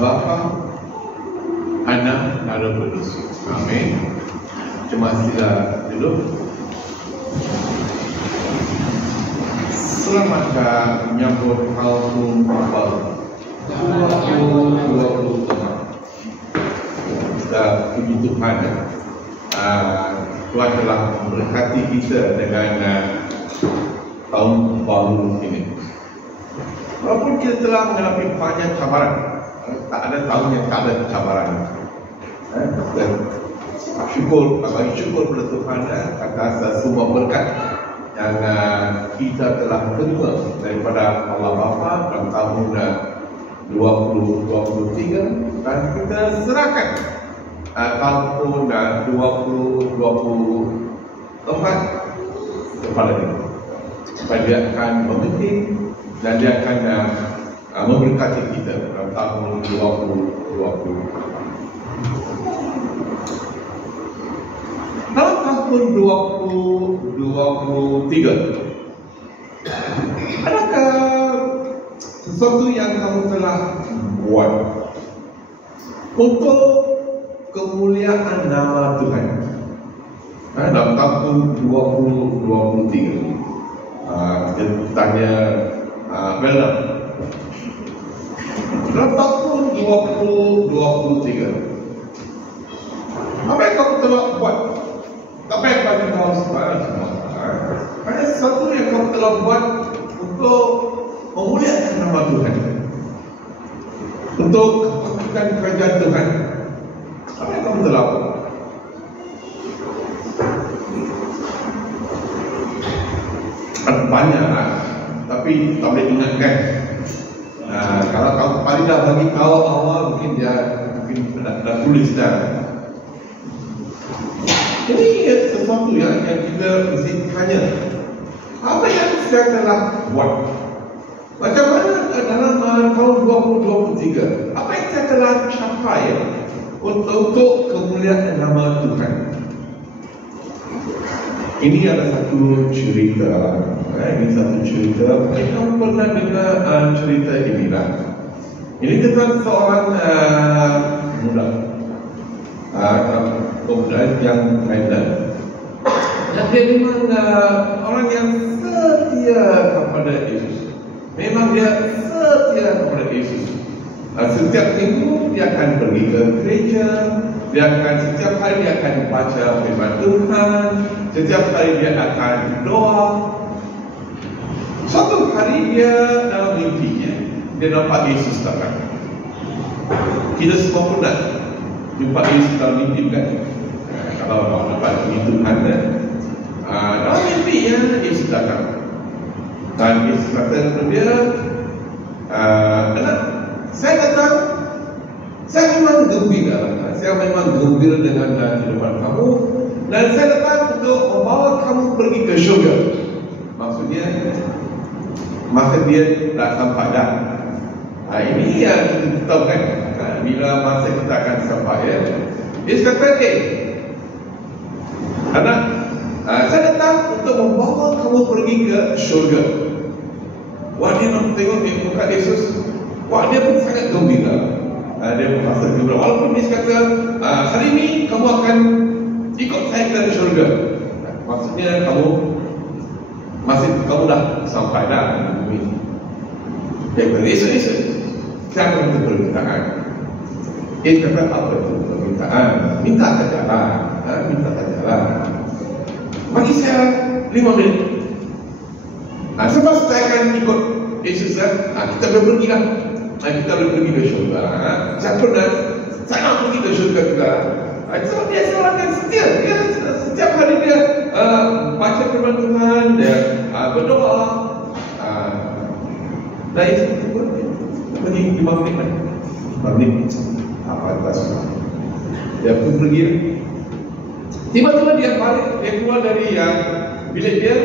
Bapa, Anak, dan Roh Kudus. Amin. Cuma sila dulu. Selamat menyambut tahun baru 2020. Kita puji Tuhan, Tuhan telah memberkati kita dengan tahun baru ini. Walaupun kita telah menghadapi banyak cabaran, tak ada tahun yang tak ada cabaran. Dan bagi syukur pada Tuhan atas semua berkat yang kita telah terima daripada Allah Bapa dalam tahun 2023, dan kita serahkan tahun 2024 kepada Dia, supaya Dia akan memimpin dan Dia akan memberkati kita dalam tahun 2020. Dalam tahun 2023, adakah sesuatu yang kamu telah buat untuk kemuliaan nama Tuhan dalam tahun 2023? Kita tanya Bella, dalam tahun 2023, apa yang kamu telah buat? Apa yang bagi kamu sekarang? Ada sesuatu yang kamu telah buat untuk memuliakan nama Tuhan, untuk kemuliaan kerajaan Tuhan. Apa yang kamu telah buat? Banyak, tapi tak boleh ingatkan. Kalau kamu paling dah bagi tahu awal, mungkin dia dah tulis dah. Ini sesuatu yang kita mesti tanya, apa yang saya telah buat? Macam mana dalam tahun 2023, apa yang saya telah capai untuk kemuliaan nama Tuhan? Ini ada satu cerita. Ini satu cerita. Mungkin kamu pernah dengar cerita ini lah. Ini tentang seorang muda, pemuda yang Thailand. Dan dia memang orang yang setia kepada Yesus. Memang dia setia kepada Yesus. Setiap minggu dia akan pergi ke gereja. Dia akan setiap hari dia akan baca firman Tuhan. Setiap hari dia akan doa. Suatu hari dia dalam mimpinya, dia nampak Yesus datang. Kita semua pernah jumpa Yesus dalam mimpi, kan? Kalau dapat mimpi Tuhan, dalam mimpinya Yesus datang. Dan Yesus kata kepada dia, anak, saya datang, saya memang gembira. Saya memang gembira dengan kehidupan kamu, dan saya datang untuk membawa kamu pergi ke syurga. Maksudnya, masa dia dah sampai dah. Ini yang kita tahu, kan? Bila masa kita akan sampai, dia kata, anak, saya datang untuk membawa kamu pergi ke syurga. Wah, dia nak tengok muka Yesus. Wah, dia pun sangat gembira. Dia pun rasa gembira. Walaupun dia kata, hari ini kamu akan ikut saya ke syurga. Maksudnya kamu dah sampai dah di bumi. Dia kata, Yesus, saya akan minta permintaan. Dia kata, apa itu permintaan? Minta sajalah. Minta sajalah. Bagi saya 5 minit. Sebab saya akan ikut Yesus, kita boleh pergi lah. Kita boleh pergi ke syurga. Saya nak pergi ke syurga juga. Sebab dia seorang yang setia. Dia setiap hari dia baca firman Tuhan, dia berdoa. Dan itu pergi 5 menit kan? 5 menit. Apa tak suka. Dia pun pergi. Tiba-tiba dia balik. Dia keluar dari bilik dia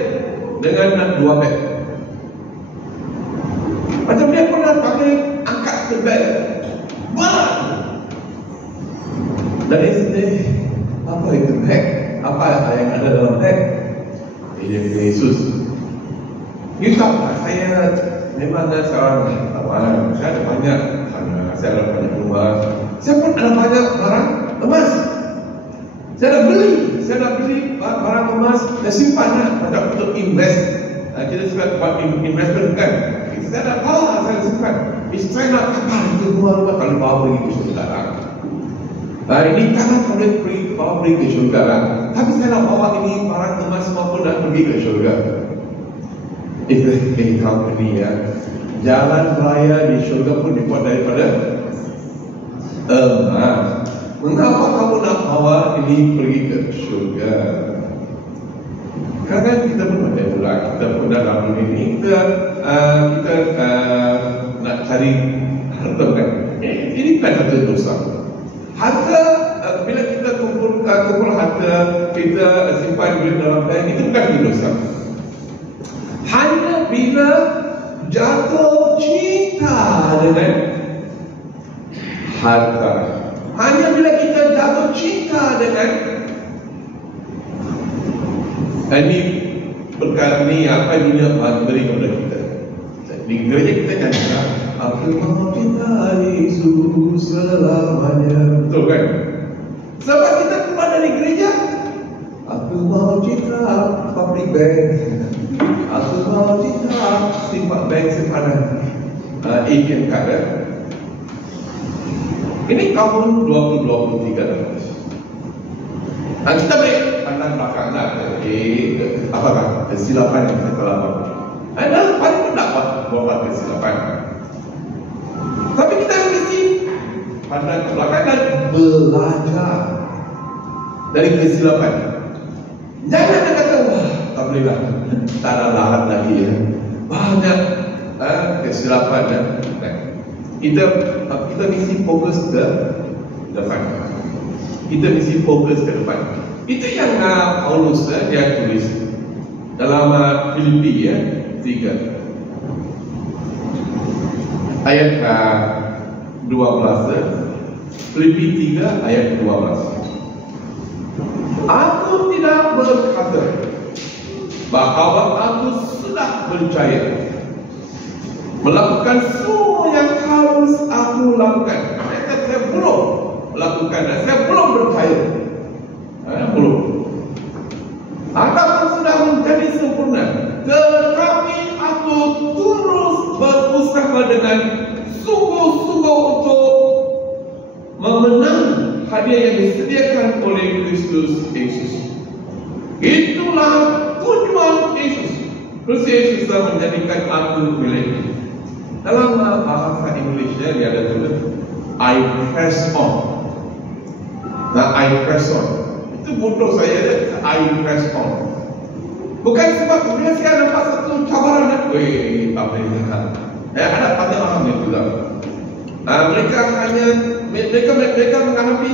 dengan 2 beg. Macam dia pernah pakai angkat ke beg. Berat. Dan dia sedih. Apa itu beg? Apa yang ada dalam beg? Dia kata, Yesus, you tahu tak, saya memang ada seorang saya ada banyak banyak rumah, saya pun ada banyak barang emas. Saya dah beli barang emas, saya simpan macam untuk invest. Kita suka buat investment kan. Saya dah bawa, saya simpan. Isteri saya nak kapal itu rumah-rumah kalau bawa pergi ke syurga lah. Ini jangan bawa pergi ke syurga lah. Tapi saya nak bawa ini barang emas semua pun dah pergi ke syurga. Itu company ya. Jalan raya di syurga pun dibuat daripada emas. Mengapa kamu nak bawa ini pergi ke syurga? Kadang kita pun ada pula, kita pun dalam ini kita nak cari harta kan. Ini bukan satu dosa. Harta bila kita kumpul harta, kita simpan duit dalam bank, itu bukan dosa. Hanya bila jatuh cinta dengan harta, hanya bila kita jatuh cinta dengan ini perkara ni apa dunia beri kepada kita. Di gereja kita nyanyi, aku mau cinta Yesus selamanya. Betul kan? Sebab kita keluar dari gereja, aku mau cinta public bank, aku mau cinta simpan bank simpanan ATM card. Ini tahun 2023. Kita boleh pandang belakang lah. Apakah kesilapan yang kita telah buat? Ada paling pendapat buat kesilapan. Tapi kita mesti pandang ke belakang dan belajar dari kesilapan. Jangan kata, wah tak boleh lah, tak ada lahan lagi ya. Banyak kesilapan ya. Kita mesti fokus ke depan. Kita mesti fokus ke depan. Itu yang Paulus dia tulis dalam Filipi 3 ayat 12. Filipi 3 ayat 12. Aku tidak berkata bahawa aku sudah berjaya melakukan semua yang harus aku lakukan. Saya belum melakukan dan saya belum berjaya. Belum. Aku sudah menjadi sempurna, tetapi aku terus berusaha dengan sungguh-sungguh untuk memenang hadiah yang disediakan oleh Kristus Yesus. Itulah tujuan Yesus. Kristus Yesus telah menjadikan aku miliknya. Dalam bahasa Inggrisnya dia ada tulis I press on. Nah, I press on. Itu moto saya, I press on. Bukan sebab bila saya nampak satu cabaran, tak boleh. Ada banyak orang yang bilang mereka menghadapi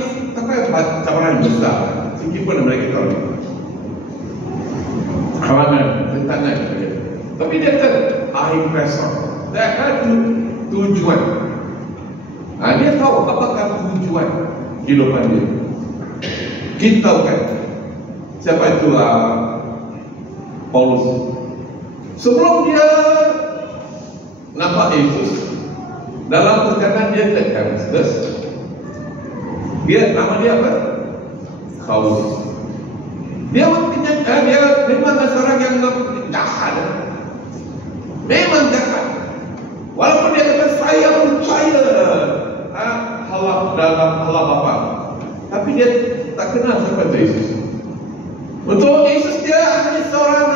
cabaran besar. Sikit pun mereka tahu halangan, tentangan. Tapi dia kata I press on. Dia ada tujuan. Dia tahu apakah tujuan kehidupan dia. Kita tahu kan siapa itu Paulus. Sebelum dia nampak Yesus, dalam perkataan dia ke Damaskus, nama dia apa? Paulus. Dia memang seorang yang jahat. Memang jahat. Walaupun dia kata saya percaya dalam Allah Bapa, tapi dia tak kenal siapa Yesus. Untuk Yesus dia hanya seorang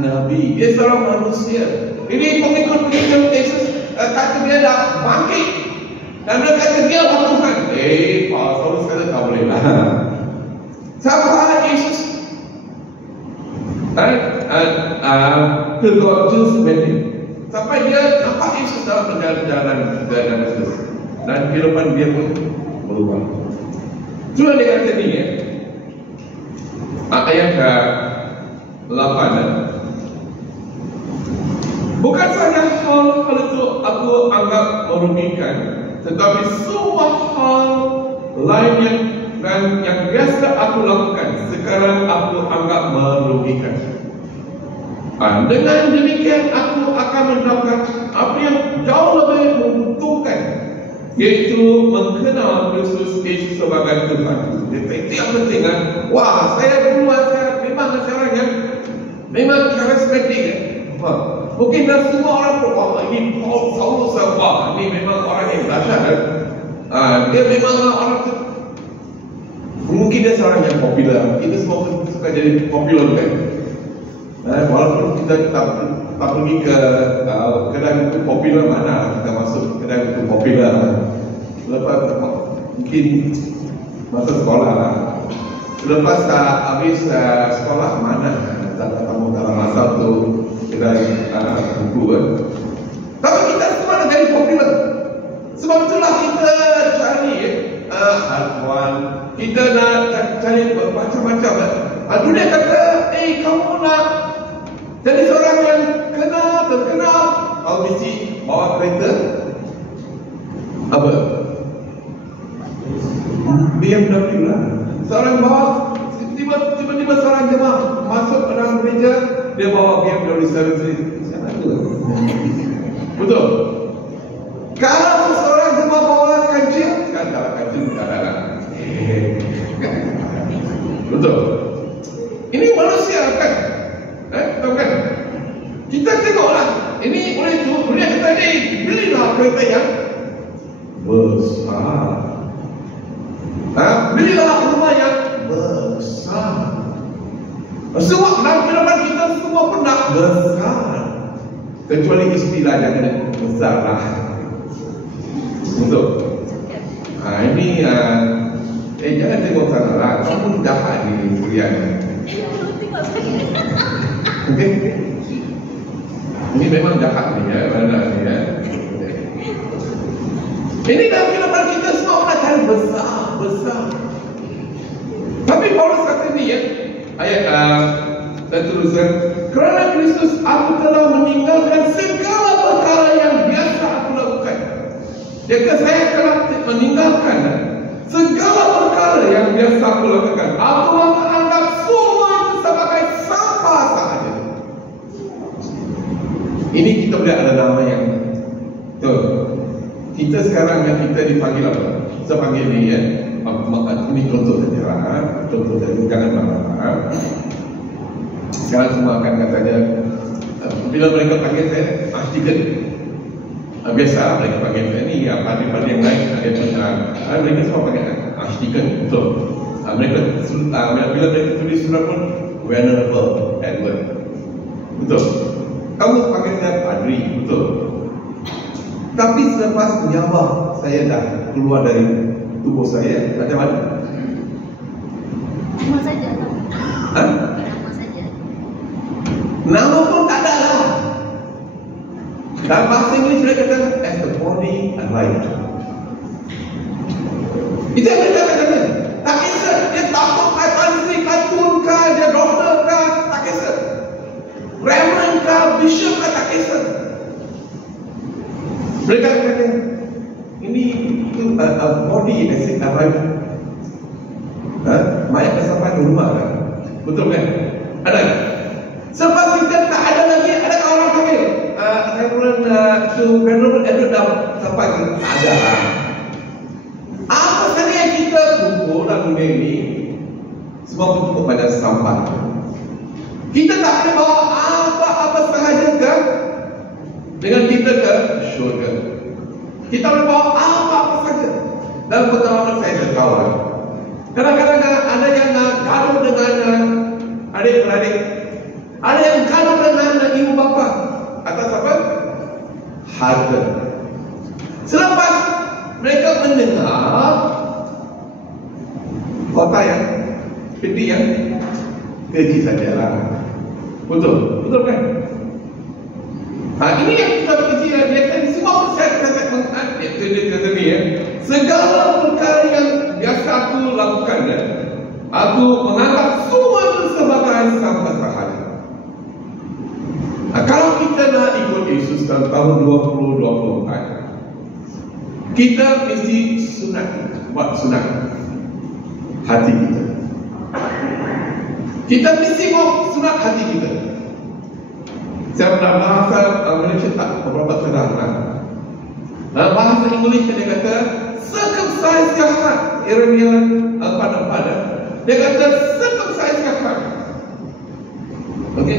nabi, dia seorang manusia. Ini pengikut-pengikut Yesus kata dia dah bangkit, dan dia kata dia Tuhan. Paulus kata tak boleh lah. Siapa Yesus? Ke God Jews wedding. Sampai dia nampak Yesus dalam perjalanan ke Damaskus, dan kehidupan dia pun berubah. Cuma dia kata ni ayat ke-8. Bukan saja hal itu aku anggap merugikan, tetapi semua hal lain yang biasa aku lakukan sekarang aku anggap merugikan. Dengan demikian aku akan mendapat apa yang jauh lebih menguntungkan, iaitu mengenal Kristus sebagai Tuhan. Itu yang penting kan. Wah, saya duluan, saya memang orang yang memang karismatik. Mungkin dah semua orang wah, ini Paul Saulus, wah, ini memang orang yang dahsyat kan. Dia memang orang tu. Mungkin dia seorang yang popular. Kita semua suka jadi popular kan. Walaupun kita tak pergi ke kedai buku popular, mana kita masuk kedai buku popular. Lepas mungkin masa sekolah lah. Lepas habis sekolah mana kamu dalam masa tu kedai buku kan. Tapi kita semua nak jadi popular. Sebab itulah kita cari hal-hal, kita nak cari macam-macam. Dunia kata, kamu nak jadi seorang yang terkenal, kau mesti bawa kereta apa? BMW lah. Seorang bawa, tiba-tiba seorang jemaah masuk ke dalam gereja, dia bawa BMW 7 Series. Betul? Kalau seorang jemaah bawa kancil, kan kalau kancil bukan dalam. Betul? Ini manusia kan? Tahu kan? Kita tengoklah. Ini oleh itu, dunia kata ni, belilah kereta yang besar. Belilah rumah yang besar. Semua dalam kehidupan kita semua pernah besar. Kecuali istilah jangan besar lah. Betul? Ini jangan tengok sana lah. Kamu jahat ni kuliah ni. Okey? Ini memang jahat ni ya, mana ni ya. Ini dalam kehidupan kita semua pernah cari besar. Tapi Paulus kata ni ya, ayat dan teruskan, kerana Kristus aku telah meninggalkan segala perkara yang biasa aku lakukan. Dia kata saya telah meninggalkan segala perkara yang biasa aku lakukan. Aku menganggap semua itu sebagai sampah sahaja. Ini kita boleh ada nama yang kita sekarang yang kita dipanggil apa? Kita panggil ni ya. Ini contoh saja lah. Contoh saja, jangan marah. Sekarang semua akan katanya, bila mereka panggil saya artikel. Biasa mereka panggil saya ni, pada yang lain ada mereka semua panggil artikel. Betul. Bila mereka tulis surat pun Venerable Edward. Betul. Kamu panggil saya Padri. Betul. Tapi selepas nyawa saya dah keluar dari tubuh saya, macam mana? Nama saja. Nama saja. Nama pun tak ada lah. Dalam bahasa Inggeris mereka kata as the body alive. Itu yang mereka kata. Tak kisah dia takut isteri kartun kah, dia doktor kah, tak kisah. Reverend kah, bishop kah, tak kisah. Mereka kata ini itu body as it alive. Mayat dah sampai di rumah kan? Betul kan? Ada kan? Sebab kita tak ada lagi, ada orang panggil Venerable Edward dah sampai ke? Ada lah. Apa saja yang kita kumpul dalam dunia ini semua bertumpuk pada sampah. Kita tak boleh bawa apa-apa sahaja kan dengan kita ke syurga. Kita boleh bawa apa-apa saja. Dalam pengalaman saya kawan, kadang-kadang ada yang gaduh dengan adik-beradik, ada yang gaduh dengan ibu bapa atas apa? Harta. Selepas mereka mendengar kota yang peti yang gaji sajalah. Betul? Betul kan? Ini yang kita berkeci dia kan semua saya kata ni ya. Segala perkara yang biasa aku lakukan dan aku menganggap semua itu sebagai sampah sahaja. Kalau kita nak ikut Yesus dalam tahun 2024, kita mesti buat sunat hati kita. Kita mesti buat sunat hati kita. Saya pernah bahasa Malaysia tak berapa terang. Bahasa Inggeris dia kata circumcise your heart. Yeremia pada dia kata circumcise your heart. Okey,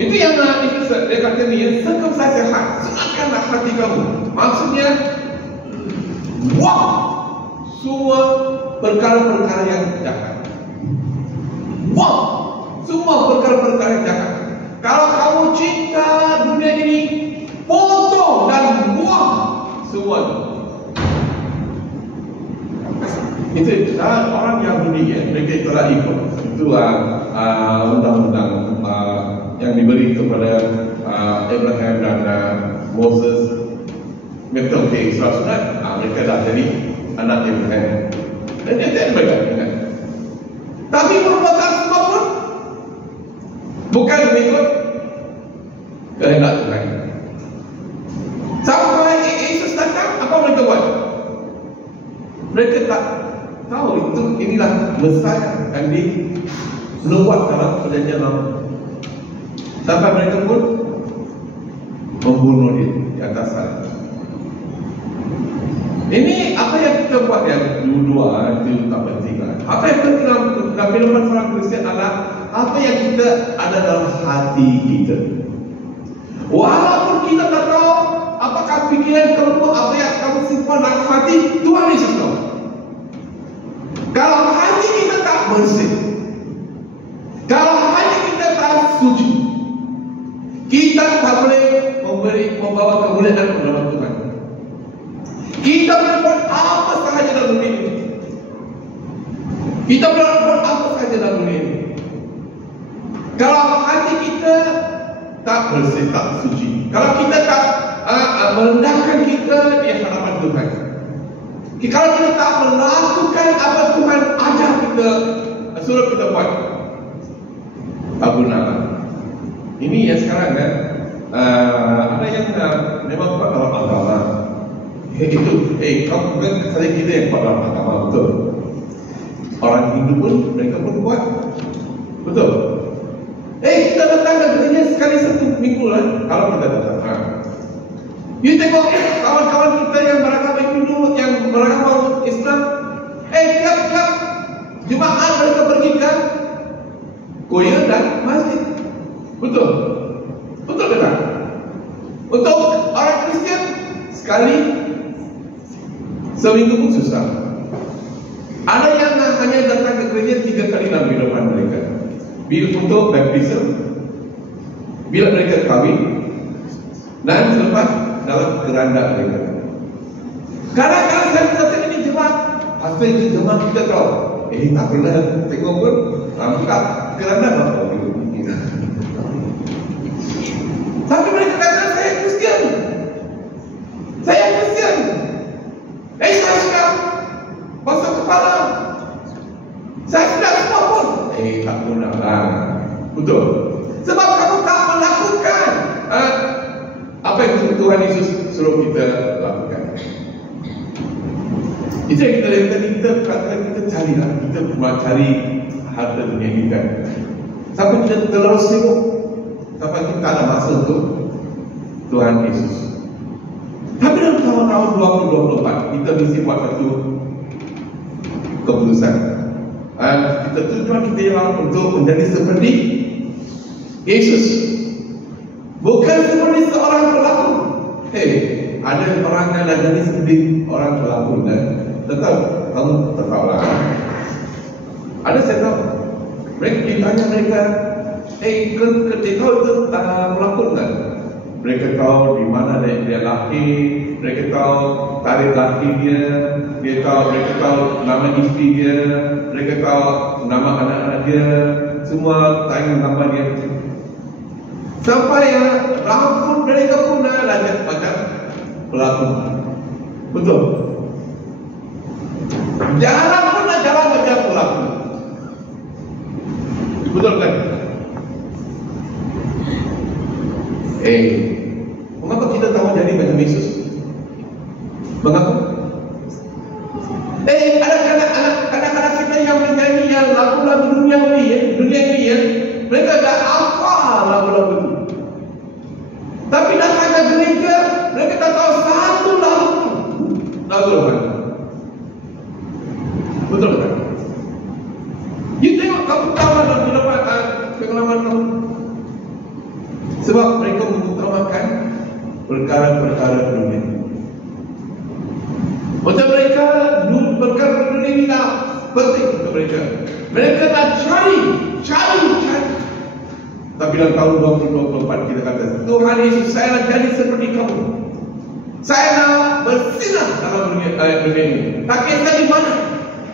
itu yang dia kata ni, circumcise your heart, sunatkanlah hati kamu. Maksudnya buang semua perkara-perkara yang jahat. Buang semua perkara-perkara yang jahat. Kalau kamu cinta dunia ini, potong dan buang semua. Itu orang Yahudi mereka telah ikut itu undang-undang yang diberi kepada Abraham dan Moses. Mereka sunat, mereka dah jadi anak Abraham. Dan dia tak berkata. Tapi merupakan semua pun bukan mengikut kehendak Tuhan. Sampai Yesus datang, apa mereka buat? Mereka tak tahu inilah Mesias yang dinubuat dalam perjanjian lama. Sampai mereka pun membunuh dia di atas salib. Ini apa yang kita buat yang dua itu tak penting lah. Apa yang penting dalam kehidupan seorang Kristian adalah apa yang kita ada dalam hati kita. Walaupun kita tak tahu apakah pikiran kamu, apa yang kamu simpan dalam hati, Tuhan Yesus tahu. Kalau hati kita tak bersih, kalau hati kita tak suci, kita tak boleh membawa kemuliaan kepada Tuhan. Kita boleh buat apa sahaja dalam dunia ini. Kita boleh buat apa sahaja dalam dunia ini. Kalau hati kita tak bersih, tak suci, kalau kita tak merendahkan kita di hadapan Tuhan, kalau kita tak melakukan apa Tuhan ajar kita, suruh kita buat, tak guna. Ini yang sekarang kan ada yang memang buat dalam agama. Itu, kau bukan saja kita yang buat dalam agama, betul. Orang Hindu pun, mereka pun buat, betul. Kita datang ke gereja sekali satu minggu lah, kalau kita datang. You tengok kawan-kawan kita yang beragama Hindu, yang beragama Islam, tiap-tiap Jumaat mereka pergi ke koya dan masjid, betul. Betul ke tak? Untuk orang Kristian sekali seminggu pun susah. Ada yang hanya datang ke gereja 3 kali dalam kehidupan mereka. Bila untuk baptism, bila mereka kahwin, dan selepas dalam keranda mereka. Kadang-kadang saya datang ini jemaat, pasal itu jemaat kita tahu, tak pernah tengok pun, buka keranda apa? Tapi mereka kata saya Kristian. Saya Kristian. Saya sudah basuh kepala. Saya sudah semua pun. Tak guna lah. Betul. Sebab kamu tak melakukan apa yang Tuhan Yesus suruh kita lakukan. Itu yang kita lihat tadi, kita carilah. Kita cari harta dunia kita. Sampai kita terlalu sibuk, sampai kita tak ada masa untuk Tuhan Yesus. Tapi dalam tahun 2024 kita mesti buat satu keputusan. Kita tujuan kita ialah untuk menjadi seperti Yesus, bukan seperti seorang pelakon. Ada orang yang dah jadi seperti orang pelakon dan tetap kamu tahu lah. Ada saya tahu mereka ditanya mereka, ketika itu melakon kan? Mereka tahu di mana dia lahir, mereka tahu tarikh lahir dia, mereka tahu nama isteri dia, mereka tahu nama anak-anak dia, semua tahu nama dia. Sampai rambut mereka pun lanjut macam pelakon. Betul. Jalan pun jalan macam pelakon. Betul kan? Mengapa kita tahu jadi macam Yesus? Mengapa? Anak-anak kita yang menyanyi yang lagu-lagu dunia ini, mereka dah hafal lagu-lagu itu. Tapi datang ke gereja, mereka tak tahu satu lagu. betul kan? Betul kan? You tengok kamu tahu dalam pengalaman kamu. Sebab mereka mengutamakan perkara-perkara dunia. Untuk mereka, perkara dunia ini tak penting untuk mereka. Mereka nak cari. Tapi dalam tahun 2024 kita kata, Tuhan Yesus, saya nak jadi seperti kamu. Saya nak bersinar dalam dunia ini. Tak kisah di mana,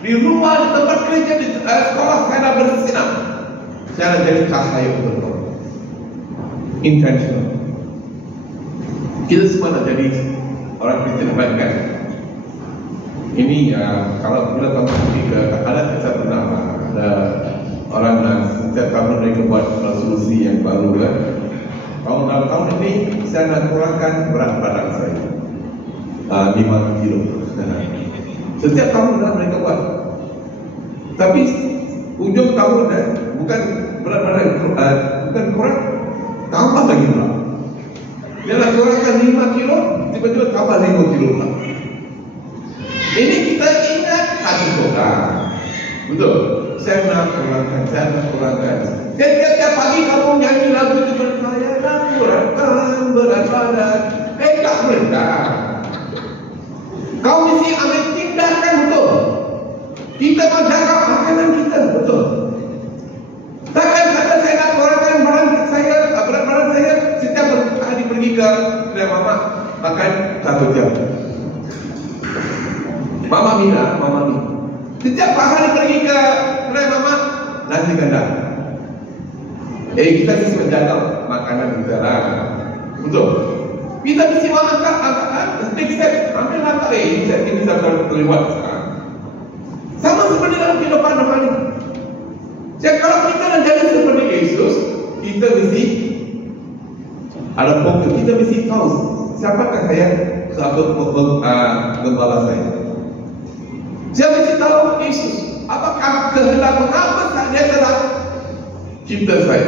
di rumah, di tempat kerja, di sekolah, saya nak bersinar. Saya nak jadi cahaya untuk kamu. Intentional. Kita semua nak jadi orang Kristian baik kan? Ini kalau kita tahu ada kita pernah ada orang setiap tahun mereka buat resolusi yang baru kan. Tahun ini saya nak kurangkan berat badan saya 5 kilo. Setiap tahun mereka buat. Tapi ujung tahun bukan berat badan bukan kurang, tambah lagi pula. Dia nak kurangkan 5 kilo, tiba-tiba tambah 5 kilo pula. Ini kita ingat hati orang. Betul. Saya nak kurangkan. Setiap pagi kamu nyanyi lagu itu, saya nak kurangkan berat badan. Tak boleh tak. Kau mesti ambil tindakan, betul. Kita mau jaga makanan kita, betul. Takkan kata saya nak kurangkan berat badan saya setiap hari pergi ke kedai mama makan 1 jam. Mama Mi. Setiap hari pergi ke kedai mama nasi gandang. Kita mesti menjaga makanan kita lah. Betul. Kita mesti makan step ambil langkah. Ini saya terlibat. Sama seperti dalam kehidupan normal ini. Jadi kalau kita nak jadi seperti Yesus, kita mesti ada fokus. Kita mesti tahu siapakah saya sahabat gembala saya. Saya mesti tahu Yesus. Apakah kehendak mengapa dia telah cipta saya?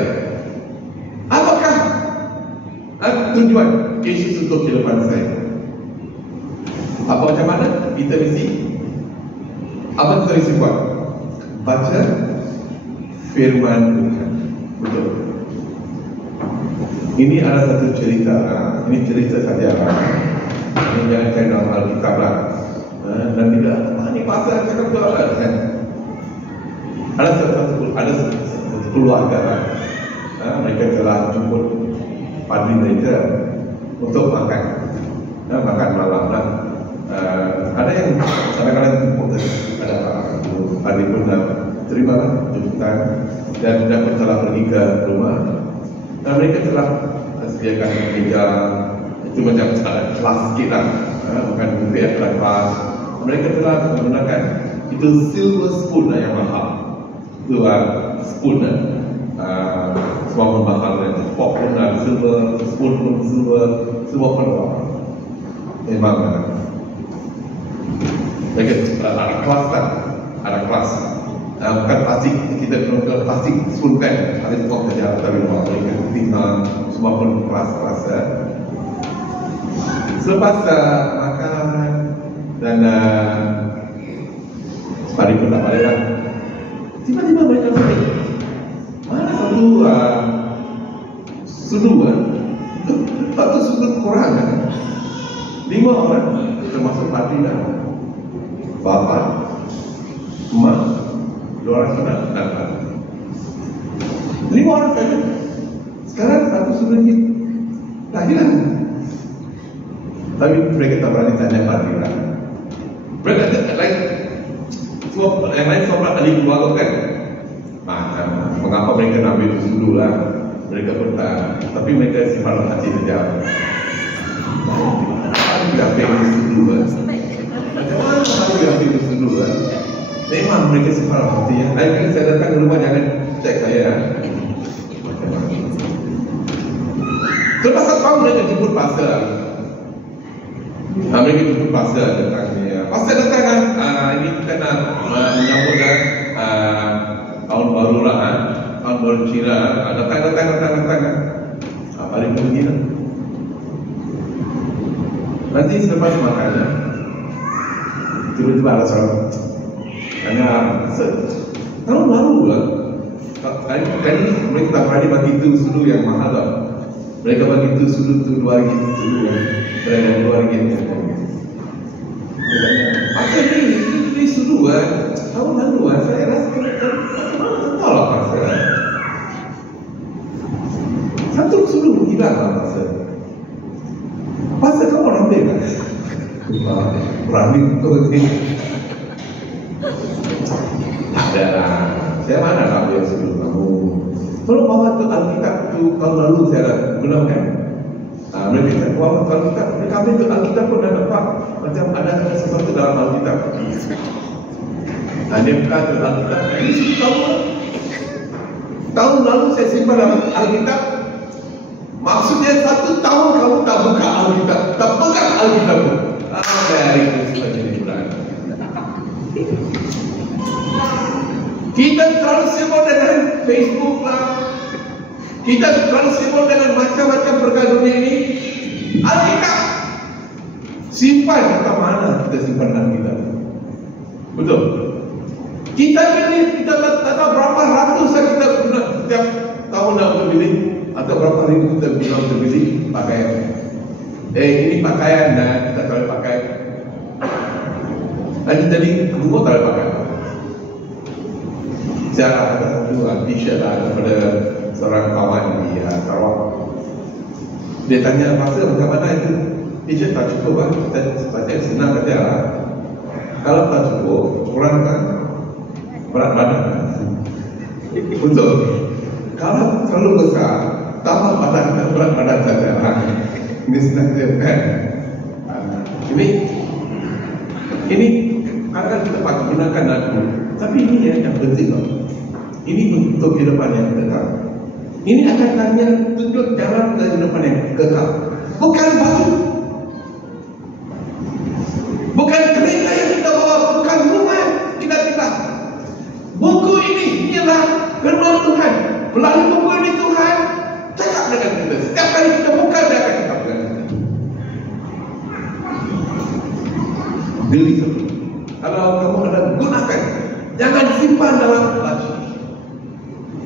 Apakah tujuan Yesus untuk kehidupan saya? Macam mana? Kita mesti apa kita mesti buat? Baca firman Tuhan. Betul. Ini ada satu cerita. Ini cerita saja. Ini jangan cari dalam Alkitab lah. Dan tidak. Ini pasal cakap betul lah kan. Ada satu keluarga lah. Mereka telah jemput padri mereka untuk makan malam lah. Ada yang kadang-kadang jemput, ada padri pun terima lah jemputan dan pun telah pergi ke rumah dan mereka telah sediakan meja itu macam ada kelas sikit lah, bukan buffet, ada kelas. Mereka telah menggunakan itu silver spoon lah yang mahal. Itu spoon semua pun mahal dan fork pun silver, spoon pun silver, semua pun memang mereka ada kelas lah, ada kelas. Bukan plastik, kita gunakan plastik spoon kan, ada fork saja, tapi mereka tinggal semua pun kelas-kelas. Selepas makan dan hari pun tak balik lah. Tiba-tiba mereka balik. Mana satu sudut satu sudut kurang kan? 5 orang termasuk padri dan bapa, mak, 2 orang saudara dan padri. 5 orang saja. Sekarang satu sudut ini dah hilang. Tapi mereka tak berani tanya padri lah. Mereka lain semua yang lain semua ahli keluarga kan. Mengapa mereka nak ambil itu dulu lah? Mereka pun tak. Tapi mereka simpan hati saja. Dia ambil itu dulu lah. Dia ambil itu dulu lah. Memang mereka simpan hati. Lain kali saya datang ke rumah jangan cek saya. Selepas 1 tahun mereka jemput pastor. Mereka jemput pastor datangnya. Pastor datang kan, ini kita nak menyambut tahun baru lah, tahun baru Cina. Datang. Hari pergi lah. Nanti selepas makan, tiba-tiba ada seorang tanya, tahun lalu lah, kan mereka tak berani bagi itu sudu yang mahal lah. Mereka bagi itu sudu tu RM2 sudu yang berada RM2. Apa ini sudu tahun lalu saya rasa tak lah pasal. Satu sudu hilang lah pasal kamu orang ambil kan? Berani untuk ini. Ada lah. Saya mana nak ambil sebelum kamu? Kalau bawa tu Alkitab tu tahun lalu saya gunakan. Mereka kata, wah kalau mereka ambil tu Alkitab pun dah nampak macam ada sesuatu dalam Alkitab. Dia buka tu Alkitab. Ini sudah tahu. Tahun lalu saya simpan dalam Alkitab. Maksudnya 1 tahun kamu tak buka Alkitab, tak pegang Alkitab tu. Dari itu jadi bulan. Kita terlalu sibuk dengan Facebook lah. Kita terlalu sibuk dengan macam-macam perkara dunia ini. Alkitab simpan atau mana kita simpan Alkitab? Betul. Kita beli, kita tak tahu berapa ratus kita guna setiap tahun nak beli, atau berapa ribu kita guna untuk beli pakaian. Ini pakaian dan kita tak boleh pakai. Tadi rumah tak boleh pakai. Saya ada satu t-shirt daripada seorang kawan di Sarawak. Dia tanya pasal bagaimana itu t-shirt tak cukup kan? Saya senang kata kalau tak cukup, kurangkan berat badan. Betul. Kalau terlalu besar, tambah badan dan berat badan saja. Ini senang dia kan? Ini akan kita pakai gunakan lagu. Tapi ini yang penting loh. Ini untuk kehidupan yang kekal. Ini akan tanya tunjuk jalan kehidupan yang kekal. Bukan baju, bukan kereta yang kita bawa, bukan rumah kita tinggal. Buku ini ialah firman Tuhan. Melalui buku ini Tuhan cakap dengan kita. Setiap kali kita buka, dia akan cakap dengan kita. Beli satu. Kalau kamu ada gunakan, jangan simpan dalam baju.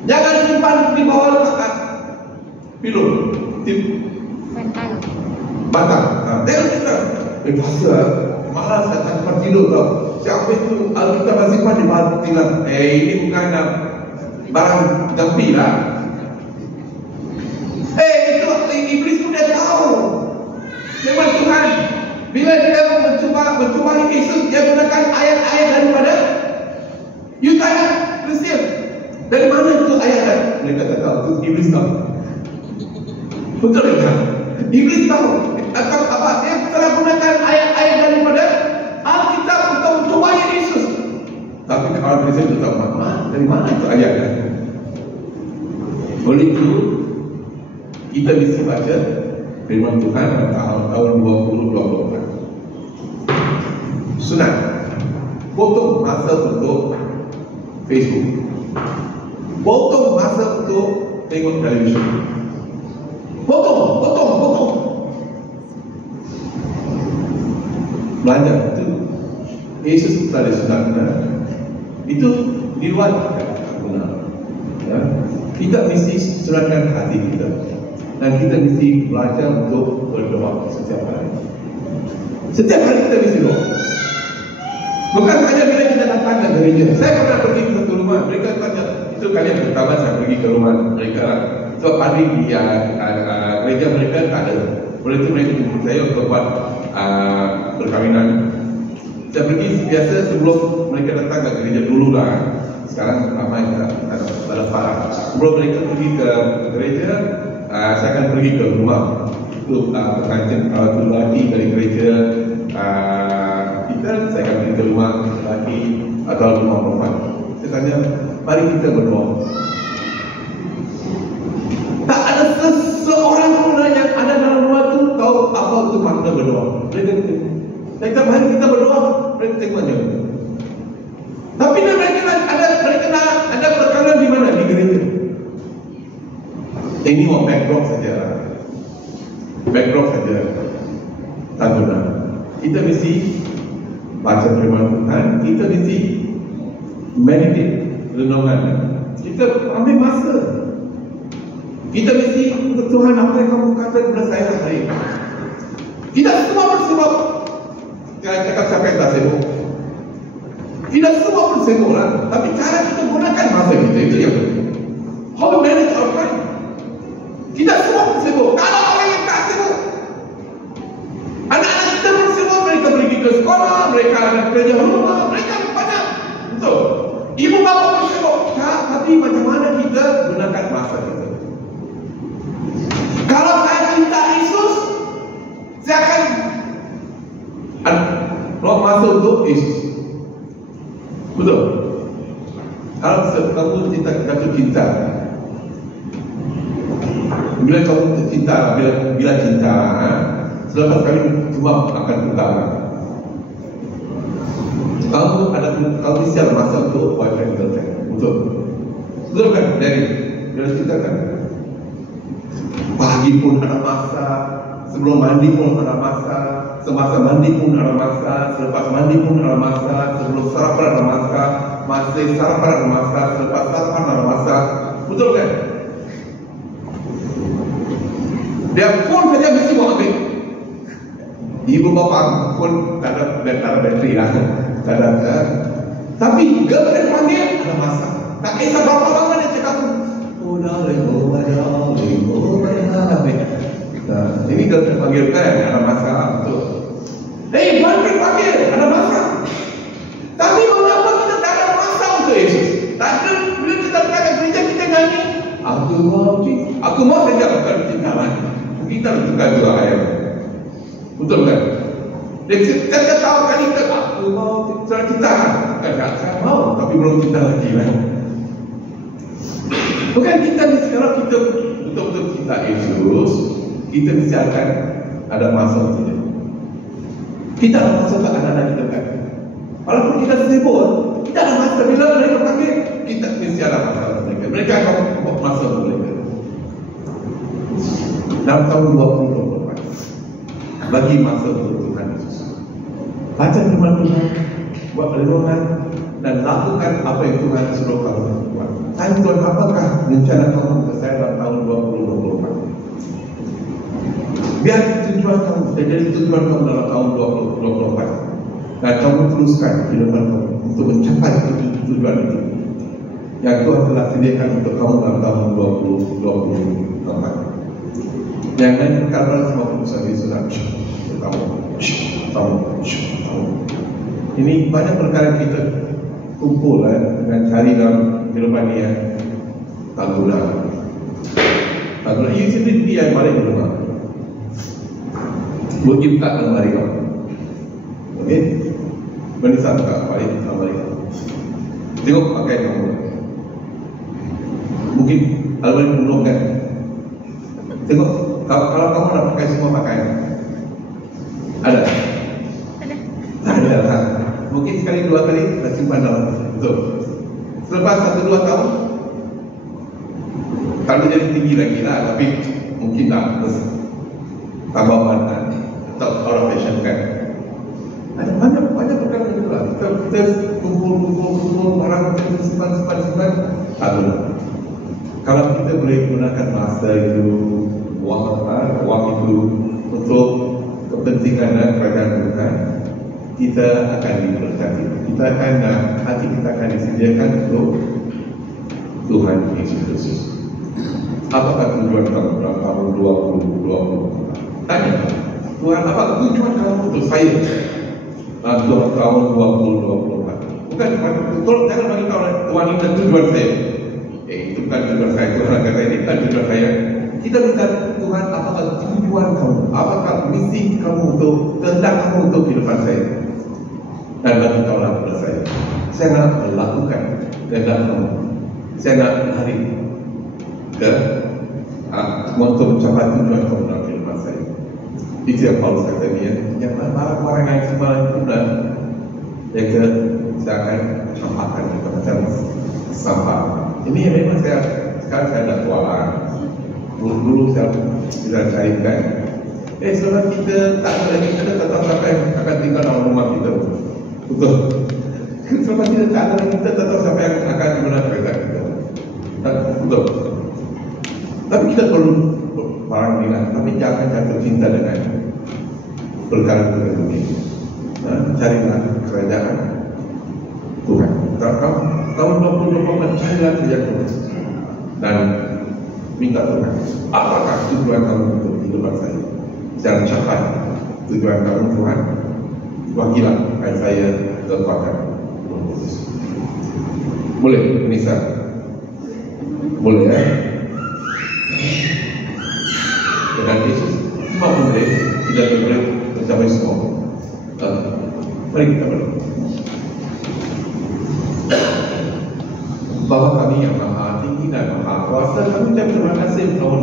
Jangan simpan di bawah pilur, batang. Tengok kita, pasal malas tak sempat tidur tau. Siapa itu Alkitab masih simpan di bawah tilam. Ini bukan barang jampi lah. Itu iblis pun dah tahu. Firman Tuhan, bila dia mencuba Yesus, dia gunakan ayat-ayat daripada Yesaya Kristian. Dari mana itu ayat? Mereka tak tahu. Itu iblis tahu. Betul tak? Iblis tahu. Atau apa? Dia telah gunakan ayat-ayat daripada Alkitab untuk mencuba Yesus. Tapi kalau Kristian itu tahu dari mana itu ayatnya? Oleh itu, kita bisa baca firman Tuhan tahun 2024. Sunat. Potong masa untuk Facebook. Potong masa untuk tengok televisyen. Potong. Belajar itu. Yesus tak ada sunat. Itu di luar guna. Kita mesti sunatkan hati kita. Dan kita mesti belajar untuk berdoa setiap hari. Setiap hari kita mesti doa. Bukan hanya bila kita datang ke gereja. Saya pernah pergi ke satu rumah. Mereka tanya, itu kali yang pertama saya pergi ke rumah mereka. So hari di gereja mereka tak ada. Oleh itu mereka jemput saya untuk buat perkahwinan. Saya pergi biasa sebelum mereka datang ke gereja dulu lah. Sekarang ramai kita lepas. Sebelum mereka pergi ke gereja, saya akan pergi ke rumah untuk pengantin lelaki dari gereja kita. Saya akan pergi ke rumah lelaki atau rumah perempuan. Saya tanya, mari kita berdoa. Tak ada seseorang pun yang ada dalam rumah itu tahu apa itu makna berdoa. Mereka kata, mari kita berdoa. Mereka tengok aja. Tapi mereka ada perkara di mana? Di gereja. Ini mau backdrop saja. Tak guna. Kita mesti baca baca firman Tuhan, kita mesti meditate, renungan. Kita ambil masa. Kita mesti, Tuhan, apa yang kamu kata kepada saya hari ini? Tidak semua bersebab jangan cakap siapa yang tak sibuk. Tidak semua bersibuk lah. Tapi cara kita gunakan masa kita, itu yang penting. How to manage our time. Tidak semua bersibuk. Kalau orang yang tak sibuk, anak-anak kita bersibuk, mereka pergi ke sekolah, mereka ada kerja rumah, mereka banyak. Betul. Ibu bapa bersibuk. Tapi macam mana kita gunakan masa kita? Kalau saya cinta Yesus, saya akan luang masa untuk Yesus. Betul. Kalau kamu jatuh cinta, bila kamu cinta, bila cinta, selepas kali cuma akan putar. Kamu mesti ada masa untuk boyfriend girlfriend. Betul. Betul kan? Dari cinta kan? Pagi pun ada masa, sebelum mandi pun ada masa, semasa mandi pun ada masa, selepas mandi pun ada masa, sebelum sarapan ada masa, masih sarapan ada masa, selepas sarapan ada masa. Betul kan? Dia pun saja mesti mau ambil. Ibu bapa pun tak ada bateri lah, tak ada. Tapi girlfriend panggil ada masa. Tak kisah berapa lama dia cakap, oh darling. Ini girlfriend panggil kan, ada masa. Betul. Hey, boyfriend panggil, ada masa. Tapi mengapa kita tak ada masa untuk Yesus? Tak ada, bila kita datang ke gereja, kita nyanyi, aku mau saja bukan cinta lagi. Kita tukar juga ayat. Betul kan? Dan kita tahu kali kita, aku mau cinta. Saya mau, tapi belum cinta lagi lah. Bukan kita ni, kalau kita betul-betul cinta Yesus, kita mesti akan ada masa untuk dia. Kita ada masa untuk anak-anak kita kan. Walaupun kita sibuk, kita ada masa. Bila mereka panggil, kita mesti ada masa untuk mereka. Mereka akan buat masa untuk mereka. Dalam tahun 2024, bagi masa untuk Tuhan Yesus. Baca firman Tuhan, buat renungan, dan lakukan apa yang Tuhan suruh kamu lakukan. Tanya Tuhan, apakah rencana kamu untuk saya dalam tahun 2024? Biar tujuan kamu, jadi tujuan kamu dalam tahun 2024. Dan kamu teruskan kehidupan kamu untuk mencapai tujuan itu yang Tuhan telah sediakan untuk kamu dalam tahun 2024. Jangan perkara semua keputusan Yesus kamu. Ini banyak perkara kita kumpul dengan cari dalam kehidupan dia. Tak guna. Ini sendiri dia yang paling berguna. Buat kita lemari kamu. Okey? Menisah tak paling lemari kamu. Tengok pakai kamu. Mungkin lemari penuh kan? Tengok kalau kamu nak pakai semua pakaian. Ada? Ada. Mungkin sekali dua kali kita simpan dalam. Betul. Selepas 1-2 tahun, kalau jadi tinggi lagi lah, tapi mungkin tak terus tambah warna atau orang fashion kan. Ada banyak perkara itu lah. Kita kumpul barang, kita simpan. Tak guna. Kalau kita boleh gunakan masa itu, wang itu untuk kepentingan dan kerajaan Tuhan, kita akan diberkati. Kita akan, hati kita akan disediakan untuk Tuhan Yesus Kristus. Apakah tujuan kamu dalam tahun 2020? Tanya, Tuhan, apa tujuan kamu untuk saya dalam tahun 2024? Bukan, jangan bagi tahu Tuhan ini tujuan saya. Itu bukan tujuan saya. Tuhan kata ini bukan tujuan saya. Kita minta Tuhan, apakah tujuan kamu? Apakah misi kamu untuk, kehendak kamu untuk kehidupan saya? Dan bagi tahulah kepada saya nak melakukan kehendak kamu. Saya nak lari ke untuk mencapai tujuan kamu dalam kehidupan saya. Itu yang Paulus kata ni, yang barang-barang yang semalam itu dan saya akan campakkan kita macam sampah. Ini yang memang sekarang saya dah tualang. Dulu saya bisa cairkan. Selepas kita tak ada lagi, kita tak tahu siapa yang akan tinggal dalam rumah kita. Betul. Selepas kita tak ada, kita tak tahu siapa yang akan guna kereta kita. Betul. Tapi kita perlu barang ini lah. Tapi jangan jatuh cinta dengan perkara-perkara dunia. Carilah kerajaan Tuhan. Tahun 2024 carilah kerajaan Tuhan dan minta Tuhan, apakah tujuan kamu untuk kehidupan saya? Jangan capai tujuan kamu Tuhan. Wakilah saya kekuatan. Boleh, Nisa? Boleh ya? Dan Yesus semua boleh, tidak boleh mencapai semua. Mari kita berdoa. Bapa kami yang maha tinggi dan maha kuasa, kami ucap terima kasih tahun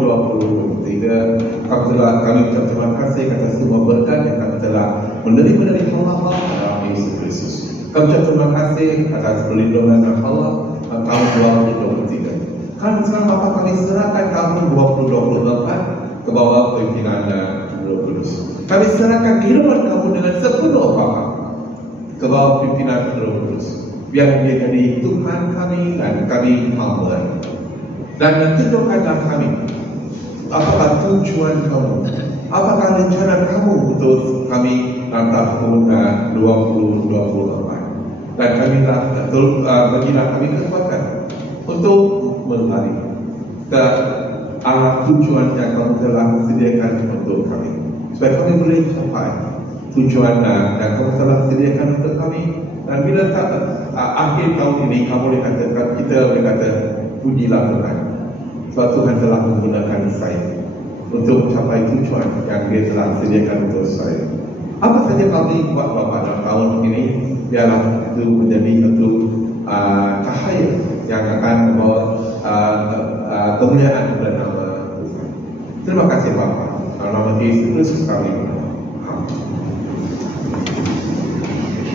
2023. Kami ucap terima kasih atas semua berkat yang kami telah menerima dari Allah dalam Yesus Kristus. Kami ucap terima kasih atas perlindungan Allah tahun 2023. Kami sekarang Bapa kami serahkan tahun 2024 ke bawah pimpinan Roh Kudus. Kami serahkan kehidupan kamu dengan sepenuh Bapa ke bawah pimpinan Roh Kudus. Biar dia jadi Tuhan kami dan kami hamba. Dan tunjukkanlah kami apakah tujuan kamu, apakah rencana kamu untuk kami dalam tahun 2024. Dan kami bagilah kami kekuatan untuk melari ke arah tujuan yang kamu telah sediakan untuk kami, supaya kami boleh capai tujuan yang kamu telah sediakan untuk kami. Dan bila akhir tahun ini kamu boleh katakan, kita boleh kata pujilah Tuhan, sebab Tuhan telah menggunakan saya untuk mencapai tujuan yang dia telah sediakan untuk saya. Apa saja kami buat Bapa dalam tahun ini, biarlah itu menjadi satu cahaya yang akan membawa kemuliaan kepada nama Tuhan. Terima kasih Bapa. Dalam nama Yesus Kristus kami